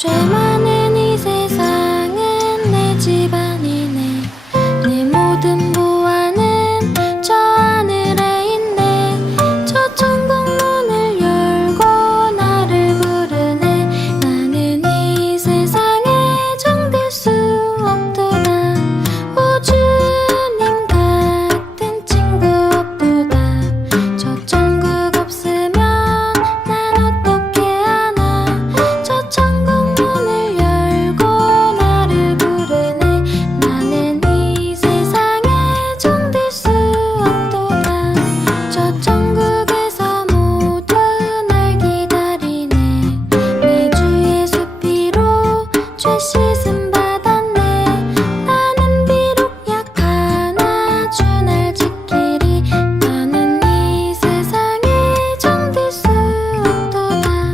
죄 많은 이 세상은 내 집안이네. 내 모든 보안은 저 하늘에 있네. 저 천국 문을 열고 나를 부르네. 나는 이 세상에 정들 수 없도다. 오 주님 같은 친구 없도다. 저 천국 없으면 난 어떻게 하나. 저 천국 문을 열고 나를 부르네. 나는 이 세상에 정들 수 없도다. 저 천국에서 모두 날 기다리네. 내 주의 수피로 죄 씻음 받았네. 나는 비록 약하나 주 날 지키리. 나는 이 세상에 정들 수 없도다.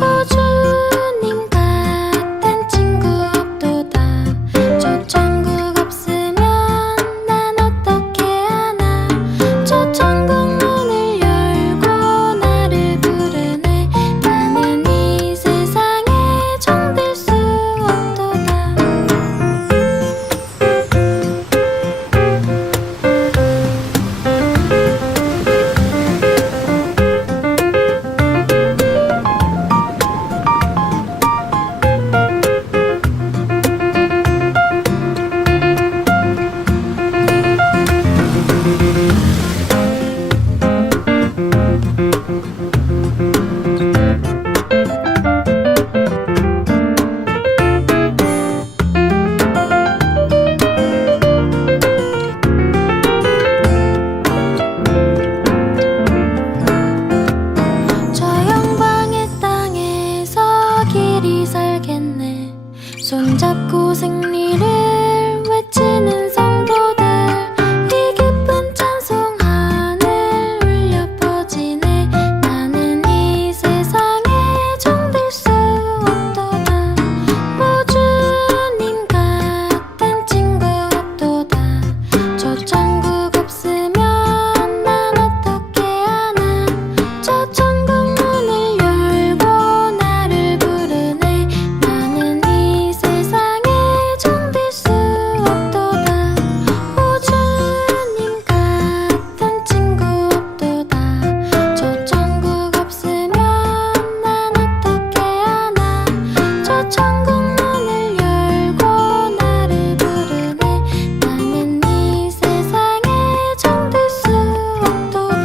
오 주님 같은 친구 없도다. 저 천국 없으면 난 어떻게 하나. 저 천국 문을 열고 나를 부르네. 나는 이 세상에 정들 수 없도다. 저 영광의 땅에서 길이 살겠네. 손잡고 승리를 외치는 성도들. 이 기쁜 찬송 하늘 울려 퍼지네. 나는 이 세상에 정들 수 없도다. 오 주님 같은 친구 없도다. 저 천국 없으면 난 어떻게 하나. 저 천국 문을 열고 나를 부르네. 나는 이 세상에 정들 수 없도다. 오 주님 같은 친구 없도다. 저 천국 없으면 난 어떻게 하나. 저 천국 문을 열고 나를 부르네. 나는 이 세상에 정들 수 없도다.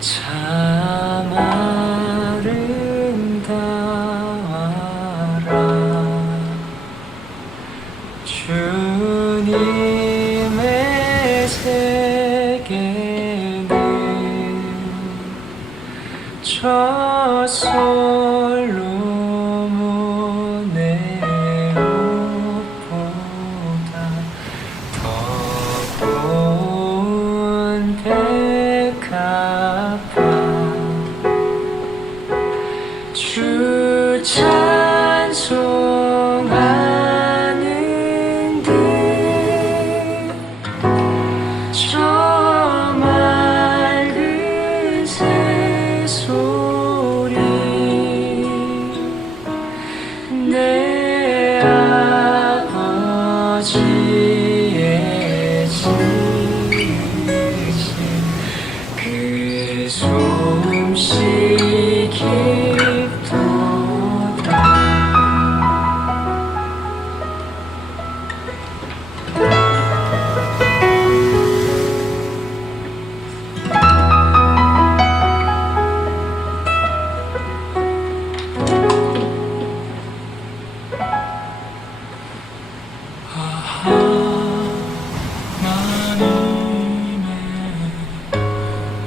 참 아름다워라 주님의 세계는 저 솔로몬의 옷보다 더 고운 백합화 주 찬송하는 듯 저 맑은 새소리 내 아버지의 지으신 그 솜씨 깊도다.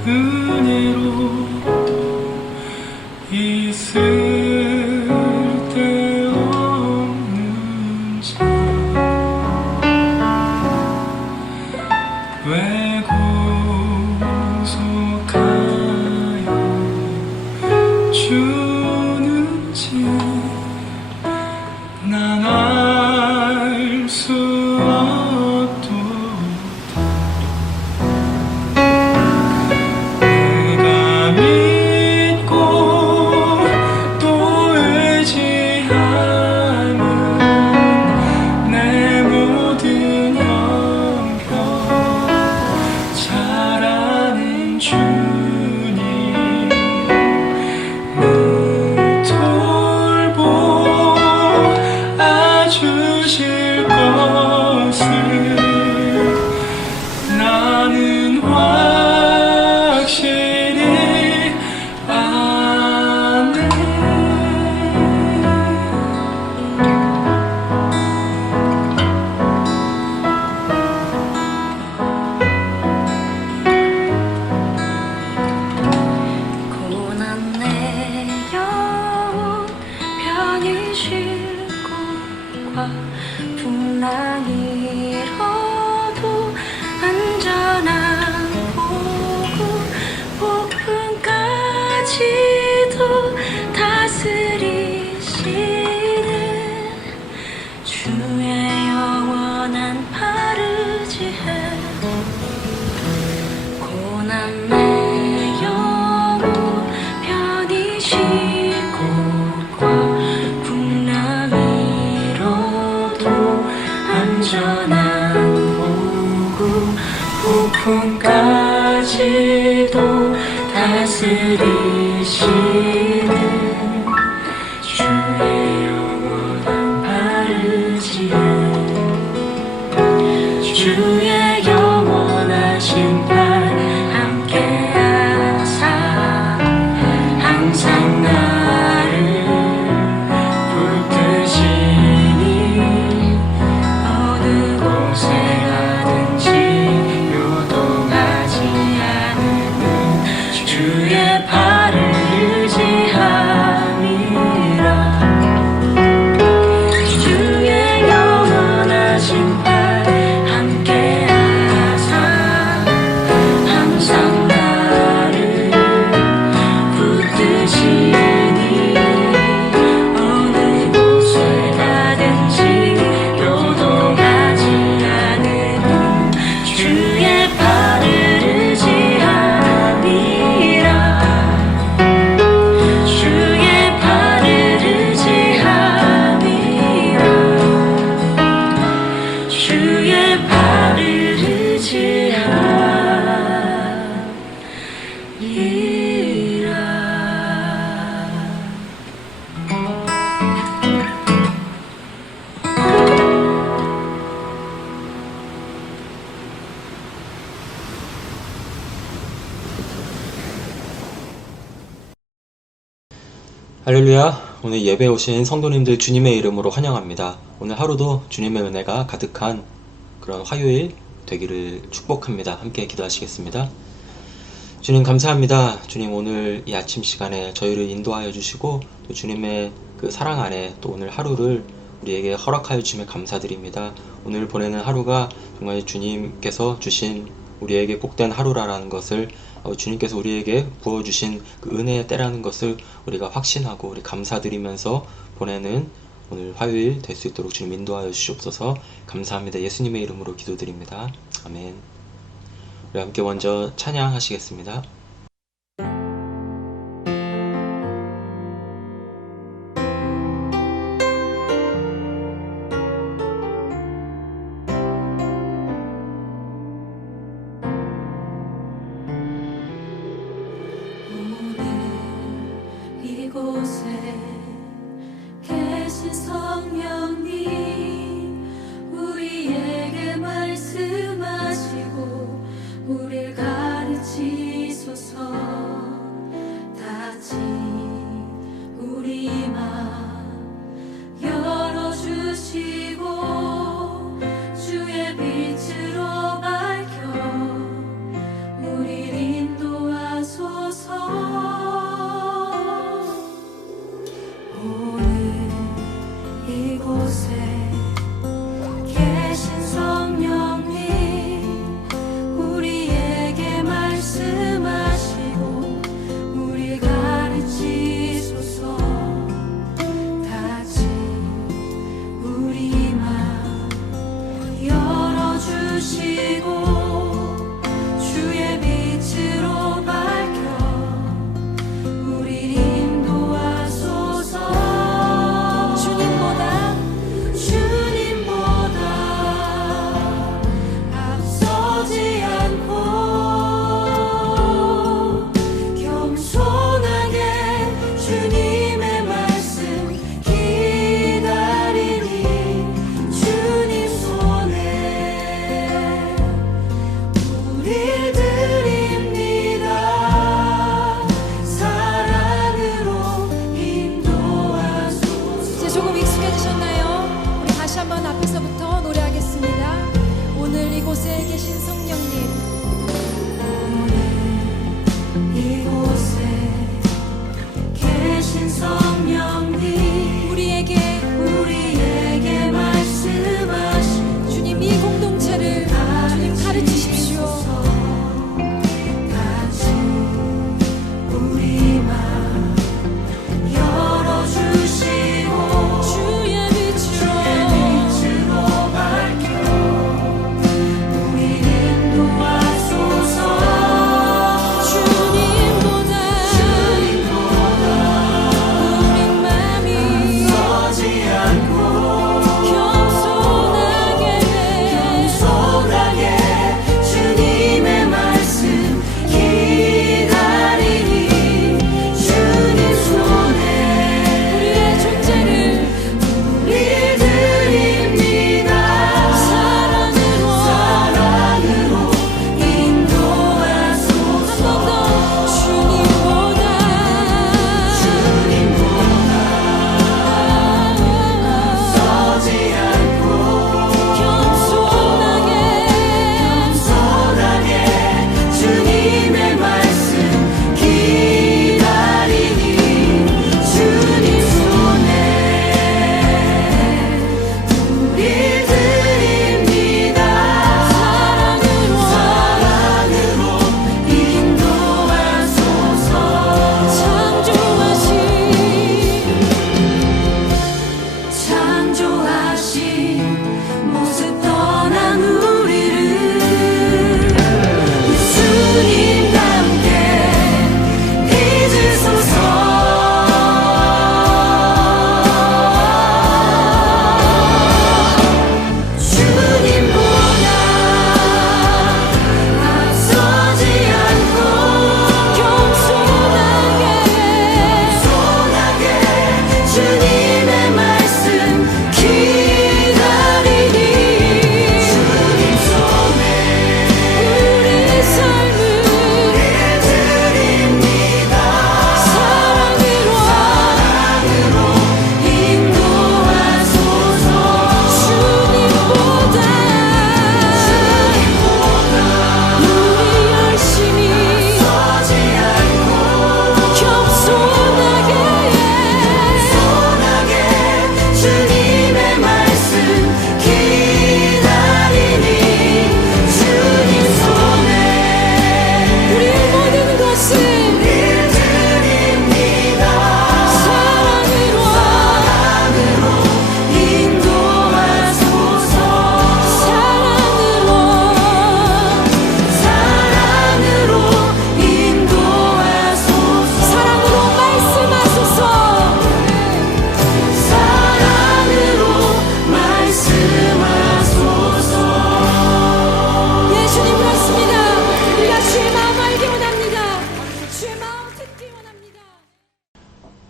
은혜로 있을 데 없는 자 왜 구속하여 주는지 난 알 수 없도다 내가 믿고 또 의지하는 내 모든 형편 잘 아는 주님 늘 돌보아주실 것을 나는 확실히 아네. 고난 내 영혼 편히 쉴 곳과 풍랑이로도 안전한 보고 폭풍까지도 다스리시는 주의 영원한 바르지해 고난 내 영혼 편히 쉴 곳과 풍랑이로도 안전한 보고 폭풍까지도 다스리시는 주의 영원한 바르지해 주의 영원하신 팔 함께하사 항상 나를 붙드시니 어느 곳에 가든지 요동하지 않는 주의 팔을 의지함이라 주의 영원하신 팔 함께하사 항상 나를 붙드시니 어느 곳에 가든지 요동하지 않는 주의 팔을 의지함이라 주의 팔을 의지함이라 주의 팔을 의지함이라. 할렐루야. 오늘 예배에 오신 성도님들 주님의 이름으로 환영합니다. 오늘 하루도 주님의 은혜가 가득한 그런 화요일 되기를 축복합니다. 함께 기도하시겠습니다. 주님 감사합니다. 주님 오늘 이 아침 시간에 저희를 인도하여 주시고 또 주님의 그 사랑 안에 또 오늘 하루를 우리에게 허락하여 주심에 감사드립니다. 오늘 보내는 하루가 정말 주님께서 주신 우리에게 복된 하루라는 것을 주님께서 우리에게 부어주신 그 은혜의 때라는 것을 우리가 확신하고 우리 감사드리면서 보내는 오늘 화요일 될 수 있도록 주님 인도하여 주시옵소서. 감사합니다. 예수님의 이름으로 기도드립니다. 아멘. 우리 함께 먼저 찬양하시겠습니다. 이곳에 계신 성령님 우리에게 말씀하시고 우릴 가르치소서. 다시 우리 맘 열어주시고 주의 빛으로 밝혀 우릴 인도하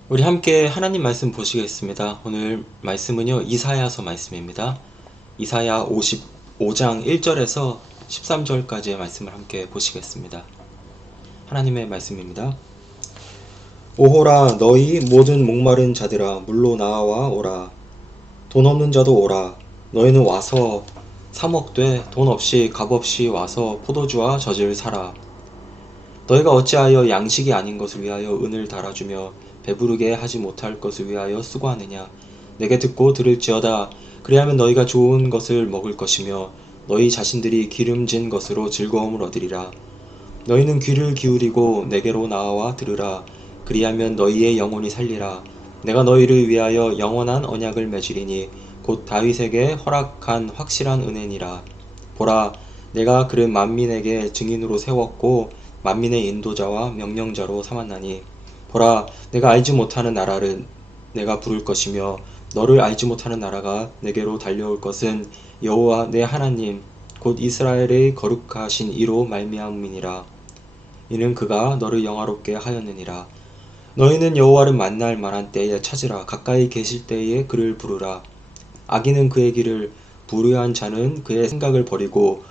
우리 함께 하나님 말씀 보시겠습니다. 오늘 말씀은요, 이사야서 말씀입니다. 이사야 55장 1절에서 13절까지의 말씀을 함께 보시겠습니다. 하나님의 말씀입니다. 오호라, 너희 모든 목마른 자들아, 물로 나와 오라. 돈 없는 자도 오라. 너희는 와서 사 먹되 돈 없이 값 없이 와서 포도주와 젖을 사라. 너희가 어찌하여 양식이 아닌 것을 위하여 은을 달아주며 배부르게 하지 못할 것을 위하여 수고하느냐. 내게 듣고 들을지어다. 그리하면 너희가 좋은 것을 먹을 것이며 너희 자신들이 기름진 것으로 즐거움을 얻으리라. 너희는 귀를 기울이고 내게로 나와 들으라. 그리하면 너희의 영혼이 살리라. 내가 너희를 위하여 영원한 언약을 맺으리니 곧 다윗에게 허락한 확실한 은혜니라. 보라, 내가 그를 만민에게 증인으로 세웠고 만민의 인도자와 명령자로 삼았나니, 보라, 내가 알지 못하는 나라를 내가 부를 것이며 너를 알지 못하는 나라가 내게로 달려올 것은 여호와 내 하나님 곧 이스라엘의 거룩하신 이로 말미암음이니라. 이는 그가 너를 영화롭게 하였느니라. 너희는 여호와를 만날 만한 때에 찾으라. 가까이 계실 때에 그를 부르라. 악인은 그의 길을, 불의한 자는 그의 생각을 버리고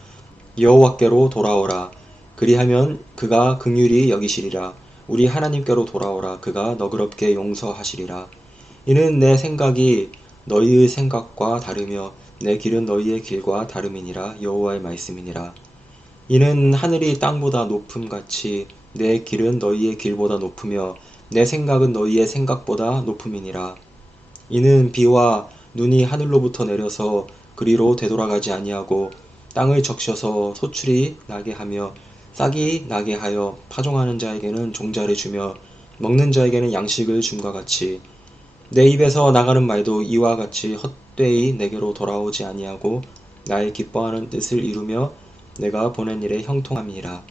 여호와께로 돌아오라. 그리하면 그가 긍휼히 여기시리라. 우리 하나님께로 돌아오라. 그가 너그럽게 용서하시리라. 이는 내 생각이 너희의 생각과 다르며 내 길은 너희의 길과 다름이니라. 여호와의 말씀이니라. 이는 하늘이 땅보다 높음같이 내 길은 너희의 길보다 높으며 내 생각은 너희의 생각보다 높음이니라. 이는 비와 눈이 하늘로부터 내려서 그리로 되돌아가지 아니하고 땅을 적셔서 소출이 나게 하며 싹이 나게 하여 파종하는 자에게는 종자를 주며 먹는 자에게는 양식을 줌과 같이 내 입에서 나가는 말도 이와 같이 헛되이 내게로 돌아오지 아니하고 나의 기뻐하는 뜻을 이루며 내가 보낸 일에 형통함이니라.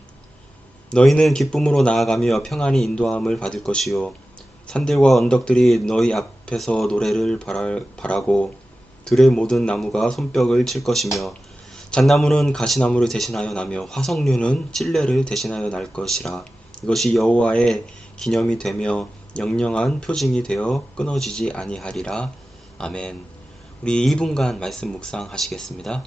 너희는 기쁨으로 나아가며 평안히 인도함을 받을 것이요 산들과 언덕들이 너희 앞에서 노래를 바라고 들의 모든 나무가 손뼉을 칠 것이며 잣나무는 가시나무를 대신하여 나며 화석류는 찔레를 대신하여 날 것이라. 이것이 여호와의 기념이 되며 영영한 표징이 되어 끊어지지 아니하리라. 아멘. 우리 2분간 말씀 묵상하시겠습니다.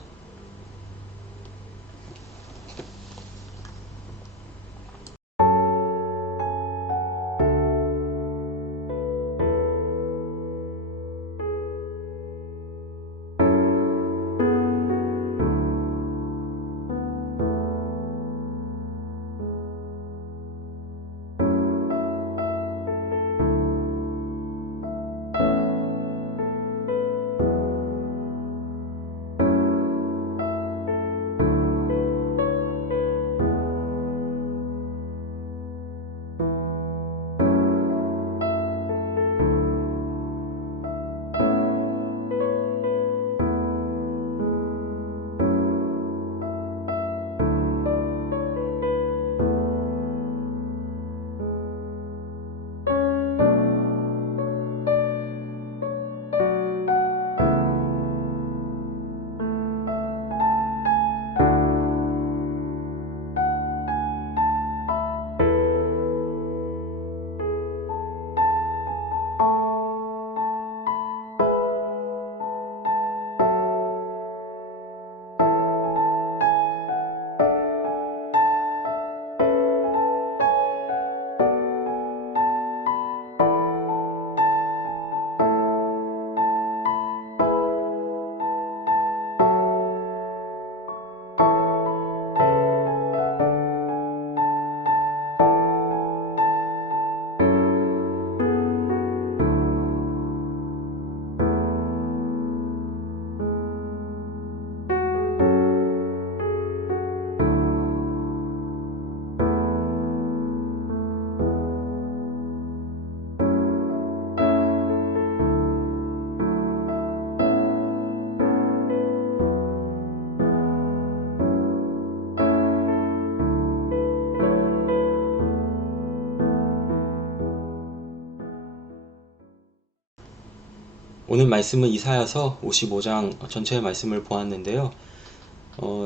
오늘 말씀은 이사야서 55장 전체의 말씀을 보았는데요.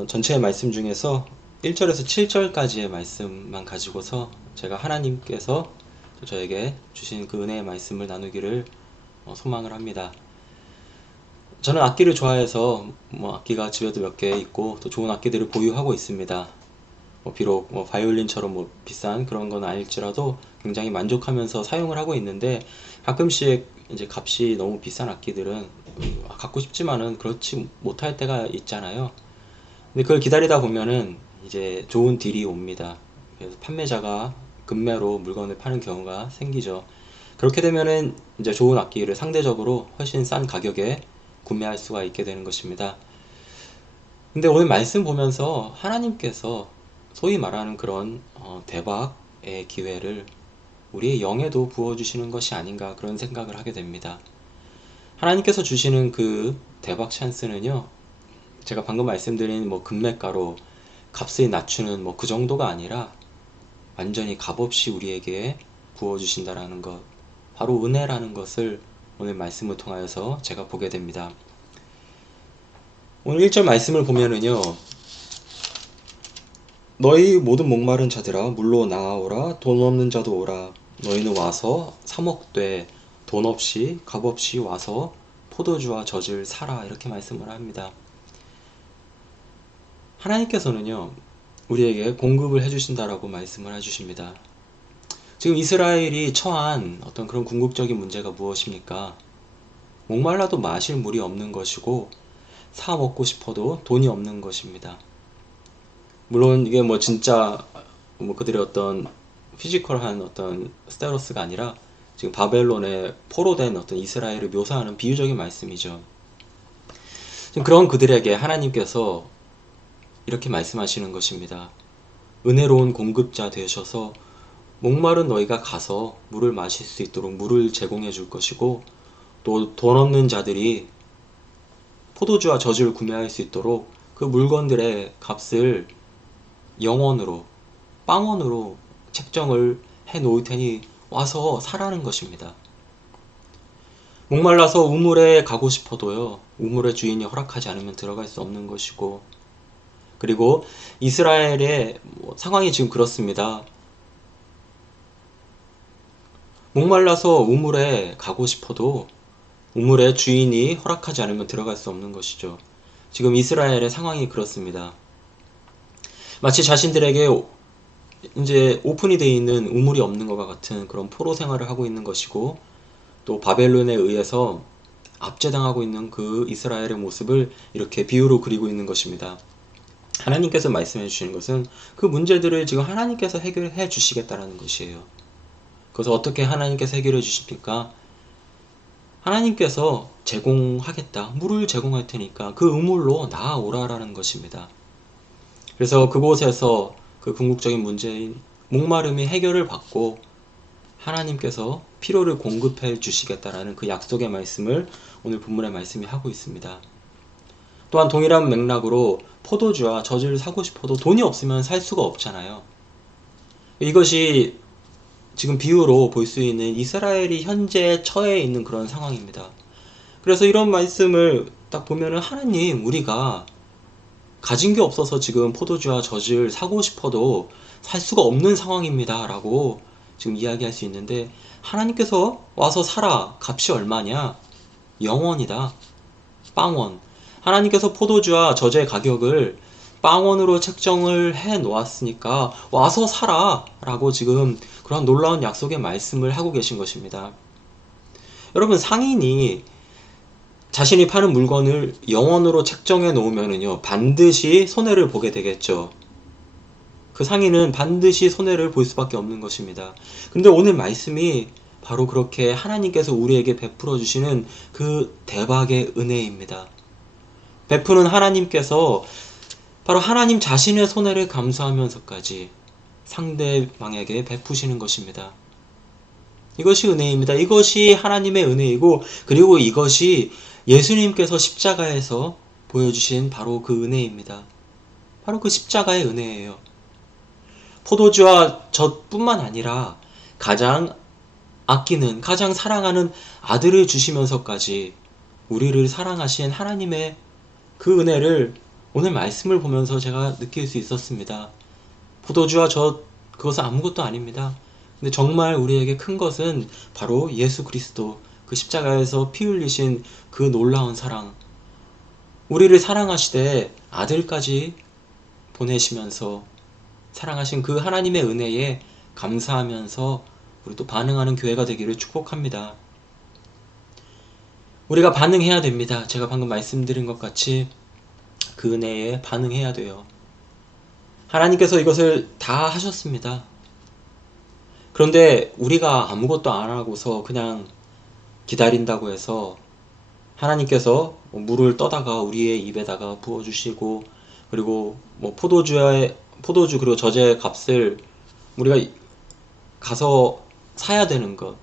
전체의 말씀 중에서 1절에서 7절까지의 말씀만 가지고서 제가 하나님께서 저에게 주신 그 은혜의 말씀을 나누기를 소망을 합니다. 저는 악기를 좋아해서 악기가 집에도 몇 개 있고 또 좋은 악기들을 보유하고 있습니다. 비록 바이올린처럼 비싼 그런 건 아닐지라도 굉장히 만족하면서 사용을 하고 있는데, 가끔씩 이제 값이 너무 비싼 악기들은 갖고 싶지만은 그렇지 못할 때가 있잖아요. 근데 그걸 기다리다 보면은 이제 좋은 딜이 옵니다. 그래서 판매자가 급매로 물건을 파는 경우가 생기죠. 그렇게 되면은 이제 좋은 악기를 상대적으로 훨씬 싼 가격에 구매할 수가 있게 되는 것입니다. 근데 오늘 말씀 보면서 하나님께서 소위 말하는 그런 대박의 기회를 우리의 영에도 부어주시는 것이 아닌가, 그런 생각을 하게 됩니다. 하나님께서 주시는 그 대박 찬스는요, 제가 방금 말씀드린 금매가로 값을 낮추는 그 정도가 아니라 완전히 값없이 우리에게 부어주신다라는 것, 바로 은혜라는 것을 오늘 말씀을 통하여서 제가 보게 됩니다. 오늘 1절 말씀을 보면은요, 너희 모든 목마른 자들아 물로 나아오라. 돈 없는 자도 오라. 너희는 와서 사 먹되 돈 없이 값없이 와서 포도주와 젖을 사라. 이렇게 말씀을 합니다. 하나님께서는요, 우리에게 공급을 해주신다라고 말씀을 해주십니다. 지금 이스라엘이 처한 어떤 그런 궁극적인 문제가 무엇입니까? 목말라도 마실 물이 없는 것이고 사 먹고 싶어도 돈이 없는 것입니다. 물론 이게 진짜 그들의 어떤 피지컬한 어떤 스테로스가 아니라 지금 바벨론에 포로된 어떤 이스라엘을 묘사하는 비유적인 말씀이죠. 지금 그런 그들에게 하나님께서 이렇게 말씀하시는 것입니다. 은혜로운 공급자 되셔서 목마른 너희가 가서 물을 마실 수 있도록 물을 제공해 줄 것이고, 또 돈 없는 자들이 포도주와 젖을 구매할 수 있도록 그 물건들의 값을 영원으로, 빵원으로 책정을 해 놓을 테니 와서 사라는 것입니다. 목말라서 우물에 가고 싶어도요, 우물의 주인이 허락하지 않으면 들어갈 수 없는 것이고, 그리고 이스라엘의 상황이 지금 그렇습니다. 목말라서 우물에 가고 싶어도 우물의 주인이 허락하지 않으면 들어갈 수 없는 것이죠. 지금 이스라엘의 상황이 그렇습니다. 마치 자신들에게 이제 오픈이 되어 있는 우물이 없는 것과 같은 그런 포로 생활을 하고 있는 것이고, 또 바벨론에 의해서 압제당하고 있는 그 이스라엘의 모습을 이렇게 비유로 그리고 있는 것입니다. 하나님께서 말씀해 주시는 것은 그 문제들을 지금 하나님께서 해결해 주시겠다라는 것이에요. 그래서 어떻게 하나님께서 해결해 주십니까? 하나님께서 제공하겠다. 물을 제공할 테니까 그 우물로 나아오라라는 것입니다. 그래서 그곳에서 그 궁극적인 문제인 목마름이 해결을 받고 하나님께서 필요를 공급해 주시겠다라는 그 약속의 말씀을 오늘 본문의 말씀이 하고 있습니다. 또한 동일한 맥락으로 포도주와 젖을 사고 싶어도 돈이 없으면 살 수가 없잖아요. 이것이 지금 비유로 볼 수 있는 이스라엘이 현재 처해 있는 그런 상황입니다. 그래서 이런 말씀을 딱 보면은, 하나님, 우리가 가진 게 없어서 지금 포도주와 젖을 사고 싶어도 살 수가 없는 상황입니다 라고 지금 이야기할 수 있는데, 하나님께서 와서 사라. 값이 얼마냐? 영원이다. 빵원. 하나님께서 포도주와 젖의 가격을 빵원으로 책정을 해 놓았으니까 와서 사라 라고 지금 그런 놀라운 약속의 말씀을 하고 계신 것입니다. 여러분, 상인이 자신이 파는 물건을 영원으로 책정해 놓으면은요, 반드시 손해를 보게 되겠죠. 그 상인은 반드시 손해를 볼 수밖에 없는 것입니다. 근데 오늘 말씀이 바로 그렇게 하나님께서 우리에게 베풀어 주시는 그 대박의 은혜입니다. 베푸는 하나님께서 바로 하나님 자신의 손해를 감수하면서까지 상대방에게 베푸시는 것입니다. 이것이 은혜입니다. 이것이 하나님의 은혜이고, 그리고 이것이 예수님께서 십자가에서 보여주신 바로 그 은혜입니다. 바로 그 십자가의 은혜예요. 포도주와 젖뿐만 아니라 가장 아끼는, 가장 사랑하는 아들을 주시면서까지 우리를 사랑하신 하나님의 그 은혜를 오늘 말씀을 보면서 제가 느낄 수 있었습니다. 포도주와 젖, 그것은 아무것도 아닙니다. 근데 정말 우리에게 큰 것은 바로 예수 그리스도, 그 십자가에서 피 흘리신 그 놀라운 사랑, 우리를 사랑하시되 아들까지 보내시면서 사랑하신 그 하나님의 은혜에 감사하면서 우리도 반응하는 교회가 되기를 축복합니다. 우리가 반응해야 됩니다. 제가 방금 말씀드린 것 같이 그 은혜에 반응해야 돼요. 하나님께서 이것을 다 하셨습니다. 그런데 우리가 아무것도 안 하고서 그냥 기다린다고 해서 하나님께서 물을 떠다가 우리의 입에다가 부어주시고, 그리고 포도주 그리고 저제 값을 우리가 가서 사야 되는 것,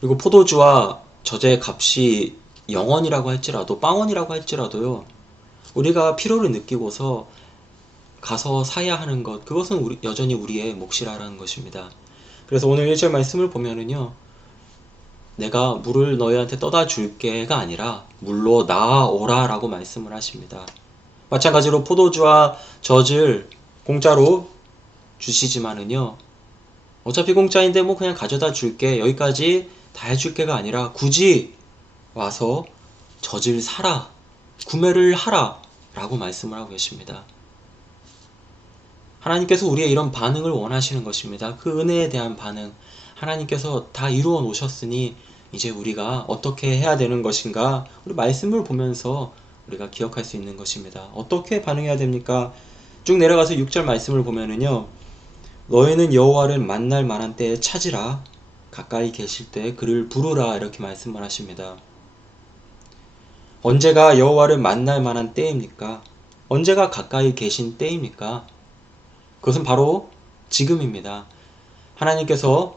그리고 포도주와 저제 값이 0원이라고 할지라도, 빵원이라고 할지라도요, 우리가 필요를 느끼고서 가서 사야 하는 것, 그것은 여전히 우리의 몫이라는 것입니다. 그래서 오늘 1절 말씀을 보면은요, 내가 물을 너희한테 떠다 줄게가 아니라 물로 나아오라 라고 말씀을 하십니다. 마찬가지로 포도주와 젖을 공짜로 주시지만은요, 어차피 공짜인데 뭐 그냥 가져다 줄게, 여기까지 다 해줄게가 아니라 굳이 와서 젖을 사라, 구매를 하라 라고 말씀을 하고 계십니다. 하나님께서 우리의 이런 반응을 원하시는 것입니다. 그 은혜에 대한 반응, 하나님께서 다 이루어 놓으셨으니 이제 우리가 어떻게 해야 되는 것인가, 우리 말씀을 보면서 우리가 기억할 수 있는 것입니다. 어떻게 반응해야 됩니까? 쭉 내려가서 6절 말씀을 보면은요, 너희는 여호와를 만날 만한 때에 찾으라, 가까이 계실 때 그를 부르라, 이렇게 말씀을 하십니다. 언제가 여호와를 만날 만한 때입니까? 언제가 가까이 계신 때입니까? 그것은 바로 지금입니다. 하나님께서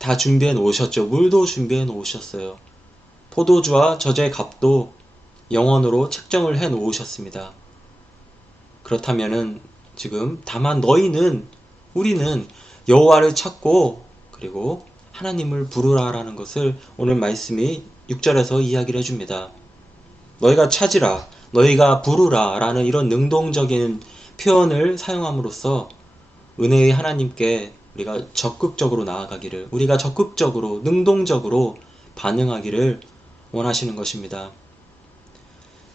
다 준비해 놓으셨죠. 물도 준비해 놓으셨어요. 포도주와 젖의 값도 영원으로 책정을 해 놓으셨습니다. 그렇다면은 지금 다만 우리는 여호와를 찾고 그리고 하나님을 부르라라는 것을 오늘 말씀이 6절에서 이야기를 해줍니다. 너희가 찾으라, 너희가 부르라 라는 이런 능동적인 표현을 사용함으로써 은혜의 하나님께 우리가 적극적으로 나아가기를, 우리가 적극적으로 능동적으로 반응하기를 원하시는 것입니다.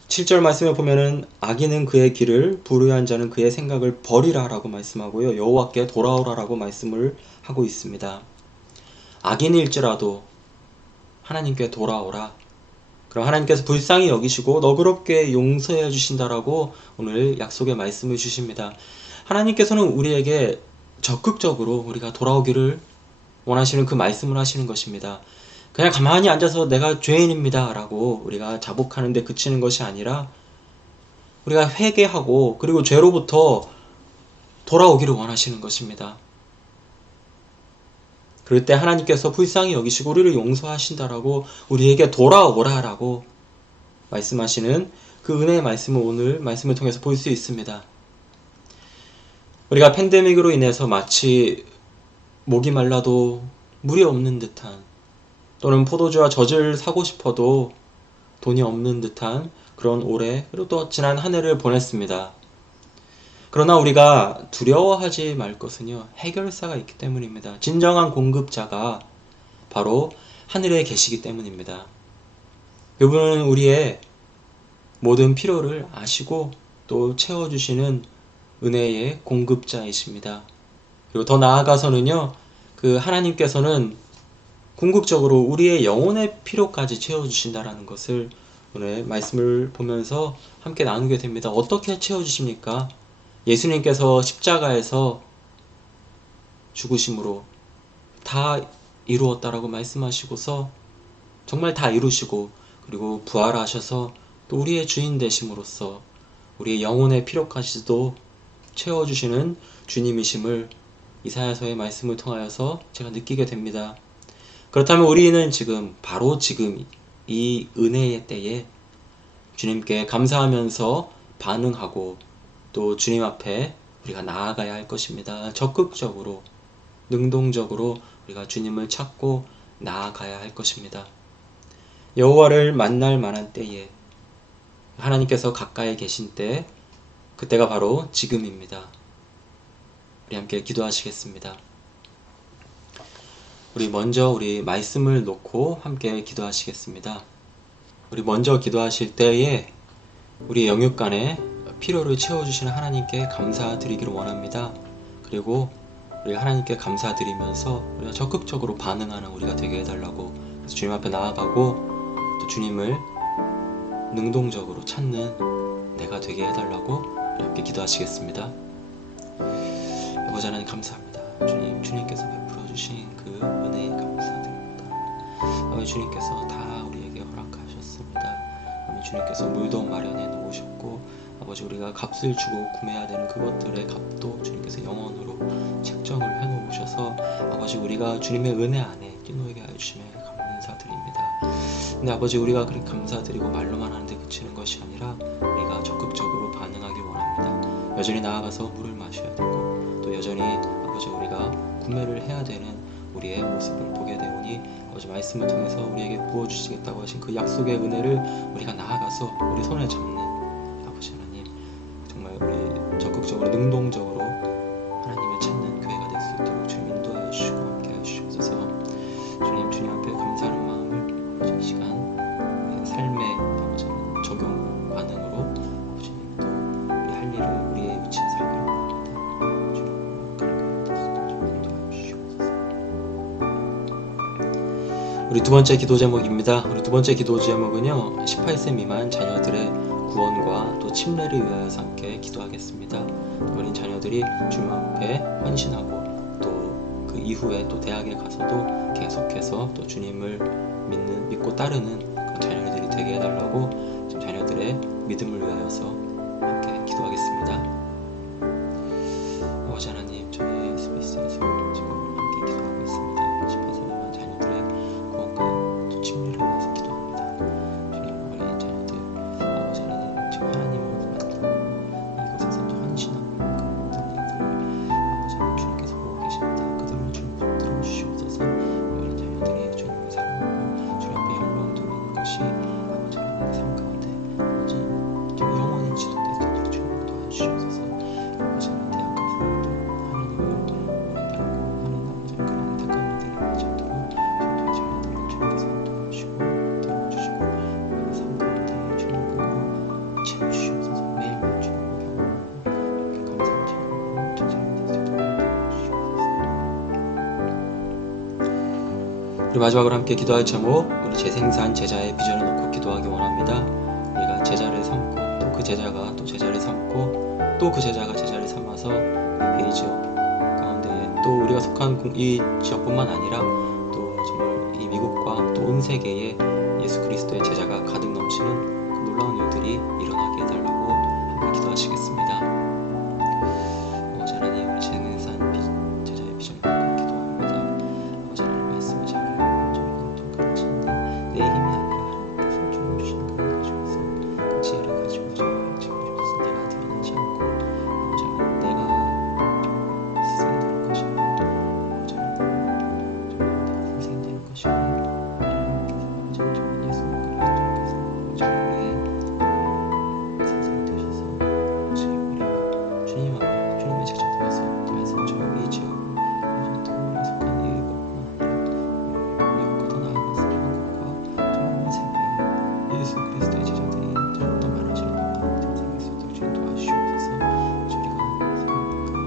7절 말씀에 보면은 악인은 그의 길을, 불의한 자는 그의 생각을 버리라 라고 말씀하고요, 여호와께 돌아오라 라고 말씀을 하고 있습니다. 악인일지라도 하나님께 돌아오라, 그럼 하나님께서 불쌍히 여기시고 너그럽게 용서해 주신다라고 오늘 약속의 말씀을 주십니다. 하나님께서는 우리에게 적극적으로 우리가 돌아오기를 원하시는 그 말씀을 하시는 것입니다. 그냥 가만히 앉아서 내가 죄인입니다 라고 우리가 자복하는 데 그치는 것이 아니라 우리가 회개하고 그리고 죄로부터 돌아오기를 원하시는 것입니다. 그럴 때 하나님께서 불쌍히 여기시고 우리를 용서하신다라고, 우리에게 돌아오라라고 말씀하시는 그 은혜의 말씀을 오늘 말씀을 통해서 볼 수 있습니다. 우리가 팬데믹으로 인해서 마치 목이 말라도 물이 없는 듯한, 또는 포도주와 젖을 사고 싶어도 돈이 없는 듯한 그런 올해, 그리고 또 지난 한 해를 보냈습니다. 그러나 우리가 두려워하지 말 것은요, 해결사가 있기 때문입니다. 진정한 공급자가 바로 하늘에 계시기 때문입니다. 그분은 우리의 모든 필요를 아시고 또 채워주시는 은혜의 공급자이십니다. 그리고 더 나아가서는요, 그 하나님께서는 궁극적으로 우리의 영혼의 필요까지 채워주신다라는 것을 오늘 말씀을 보면서 함께 나누게 됩니다. 어떻게 채워주십니까? 예수님께서 십자가에서 죽으심으로 다 이루었다라고 말씀하시고서 정말 다 이루시고, 그리고 부활하셔서 또 우리의 주인 되심으로써 우리의 영혼의 필요까지도 채워주시는 주님이심을 이사야서의 말씀을 통하여서 제가 느끼게 됩니다. 그렇다면 우리는 지금, 바로 지금 이 은혜의 때에 주님께 감사하면서 반응하고 또 주님 앞에 우리가 나아가야 할 것입니다. 적극적으로, 능동적으로 우리가 주님을 찾고 나아가야 할 것입니다. 여호와를 만날 만한 때에, 하나님께서 가까이 계신 때, 그때가 바로 지금입니다. 우리 함께 기도하시겠습니다. 우리 먼저 우리 말씀을 놓고 함께 기도하시겠습니다. 우리 먼저 기도하실 때에 우리 영육간에 필요를 채워주시는 하나님께 감사드리기를 원합니다. 그리고 우리 하나님께 감사드리면서 우리가 적극적으로 반응하는 우리가 되게 해달라고, 그래서 주님 앞에 나아가고 또 주님을 능동적으로 찾는 내가 되게 해달라고 우리 함께 기도하시겠습니다. 아버지 하나님 감사합니다. 주님께서 베풀어 주신 그 은혜에 감사드립니다. 아버지 주님께서 다 우리에게 허락하셨습니다. 아버지 주님께서 물도 마련해 놓으셨고, 아버지 우리가 값을 주고 구매해야 되는 그것들의 값도 주님께서 영원으로 책정을 해 놓으셔서 아버지 우리가 주님의 은혜 안에 뛰놀게 하여 주심에 감사드립니다. 근데 아버지 우리가 그렇게 감사드리고 말로만 하는데 그치는 것이 아니라 우리가 적극적으로 반응하길 원합니다. 여전히 나아가서 물을 마셔야 되고, 또 여전히 아버지 우리가 구매를 해야 되는 우리의 모습을 보게 되오니 아버지 말씀을 통해서 우리에게 부어주시겠다고 하신 그 약속의 은혜를 우리가 나아가서 우리 손에 잡는 아버지 하나님, 정말 우리 적극적으로 능동적으로 하나님을 찾는 교회가 될 수 있도록 주님 인도하여 주시고 함께 하시옵소서. 주님 앞에 감사하는 마음을 아버지 이 시간 우리의 삶의 아버지 적용 반응으로 아버지 또 우리 할 일을 우리의 위치에서 하기를 원합니다. 주님 우리 두 번째 기도 제목입니다. 우리 두 번째 기도 제목은요, 18세 미만 자녀들의 구원과 또 침례를 위하여서 함께 기도하겠습니다. 어린 자녀들이 주님 앞에 헌신하고 또 그 이후에 또 대학에 가서도 계속해서 또 주님을 믿고 따르는 그 자녀들이 되게 해달라고 지금 자녀들의 믿음을 위하여서 함께 기도하겠습니다. 아버지 하나님, 저희 SBS에서 지금 함께 기도하고 있습니다. 18세 미만 자녀들의 구원과 또 침례를 위해서 기도합니다. 주님, 어린 자녀들 아버지 하나님, 지금 하나님을 만나고 이곳에서 또 헌신하고 있는 그 모든 일들을 아버지 하나님 주님께서 보고 계십니다. 그들을 주님 붙들어주시옵소서. 어린 자녀들이 주님을 사랑하고 주님 앞에 영광 돌리는 것이 아버지 하나님의 삶 가운데 아버지 좀 영원히 지도될 수 있도록 주님 도와주시옵소서. 아버지 하나님 대학 가서 또 하나님을 오랜다고 하는 아버지 그런 안타까운 일들이 있지 않도록 저희 자녀들을 주님께서 도와주시고 들어주시고 우리의 삶 가운데 주님으로 채우시옵소서. 매일매일 주님을 경험하고 이렇게 감사한 제목으로 저 자녀들 수 있도록 도와주시옵소서. 우리 마지막으로 함께 기도할 제목, 우리 재생산 제자의 비전을 놓고 기도하기 원합니다. 우리가 제자를 삼고 또 그 제자가 또 제자를 삼고 또 그 제자가 제자를 삼아서 이 베이 지역 가운데에 또 우리가 속한 이 지역뿐만 아니라 또 정말 이 미국과 또 온 세계에 예수 그리스도의 제자가 가득 넘치는 그 놀라운 일들이 일어나게 해달라고 함께 기도하시겠습니다. 아버지 하나님, 우리 재생산 제자의 비전을 놓고 기도합니다. 아버지 하나님 말씀을 잘 알고 저희가 동감하시는데 내 힘이 아니라 하나님께서 주님 주시는 그 가지고서 그 지혜를 가지고 저희를 지켜주셔서 내가 드러나지 않고 아버지 하나님 내가 스승이 되는 것이 아니라 아버지 하나님 내가 선생이 되는 것이 아니라 아버지 하나님 예수 그리스도께서 아버지 우리의 선생이 되셔서 아버지 우리가 주님 앞에 주님의 제자들에서 통해서 저희 지역 아버지 또 우리가 속한 이 곳뿐만 아니라 미국과 더 나아가서 한국과 전 세계에 예수 그리스도의 제자들이 더욱더 많아지는 동안 생길 수 있도록 주님 도와주시옵소서.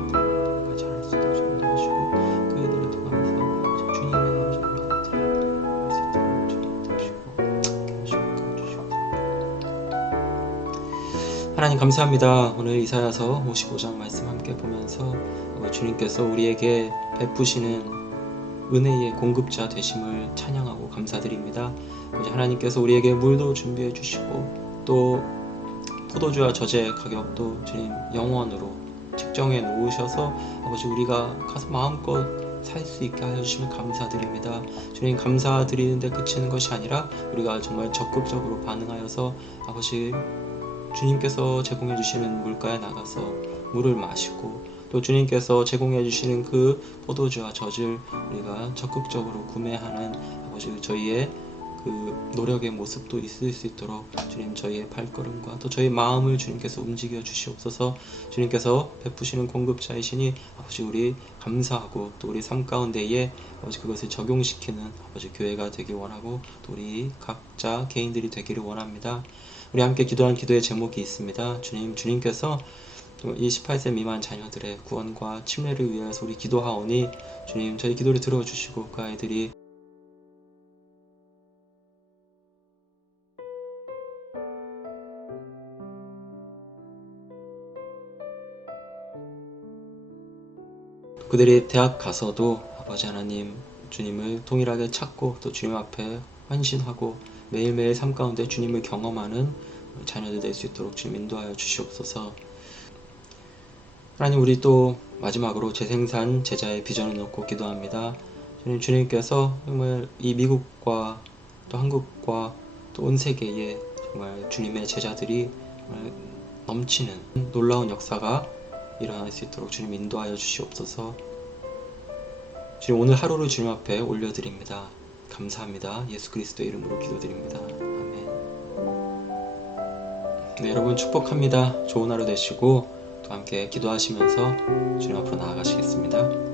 우리가 그 잘할 수 있도록 주님 도와주시고 그들을 통하면서 아버지 주님의 아버지 우리가 잘할 수 있도록 주님 도와주시고 함께 하시고 도와주시옵소서. 하나님 감사합니다. 오늘 이사야서 55장 말씀 함께 보면서 주님께서 우리에게 베푸시는 은혜의 공급자 되심을 찬양하고 감사드립니다. 하나님께서 우리에게 물도 준비해 주시고 또 포도주와 젖의 가격도 주님 영원으로 책정해 놓으셔서 아버지 우리가 가서 마음껏 살 수 있게 하여 주시면 감사드립니다. 주님 감사드리는데 그치는 것이 아니라 우리가 정말 적극적으로 반응하여서 아버지 주님께서 제공해 주시는 물가에 나가서 물을 마시고 또 주님께서 제공해 주시는 그 포도주와 젖을 우리가 적극적으로 구매하는 아버지 저희의 그 노력의 모습도 있을 수 있도록 주님 저희의 발걸음과 또 저희 마음을 주님께서 움직여 주시옵소서. 주님께서 베푸시는 공급자이시니 아버지 우리 감사하고 또 우리 삶 가운데에 아버지 그것을 적용시키는 아버지 교회가 되길 원하고 또 우리 각자 개인들이 되기를 원합니다. 우리 함께 기도한 기도의 제목이 있습니다. 주님께서 이 18세 미만 자녀들의 구원과 침례를 위해서 우리 기도하오니 주님 저희 기도를 들어주시고 그 아이들이 그들이 대학 가서도 아버지 하나님 주님을 동일하게 찾고 또 주님 앞에 헌신하고 매일매일 삶 가운데 주님을 경험하는 자녀들 될 수 있도록 주님 인도하여 주시옵소서. 하나님 우리 또 마지막으로 재생산 제자의 비전을 놓고 기도합니다. 주님께서 정말 이 미국과 또 한국과 또 온 세계에 정말 주님의 제자들이 정말 넘치는 놀라운 역사가 일어날 수 있도록 주님 인도하여 주시옵소서. 주님 오늘 하루를 주님 앞에 올려드립니다. 감사합니다. 예수 그리스도의 이름으로 기도드립니다. 아멘. 네, 여러분 축복합니다. 좋은 하루 되시고 또 함께 기도하시면서 주님 앞으로 나아가시겠습니다.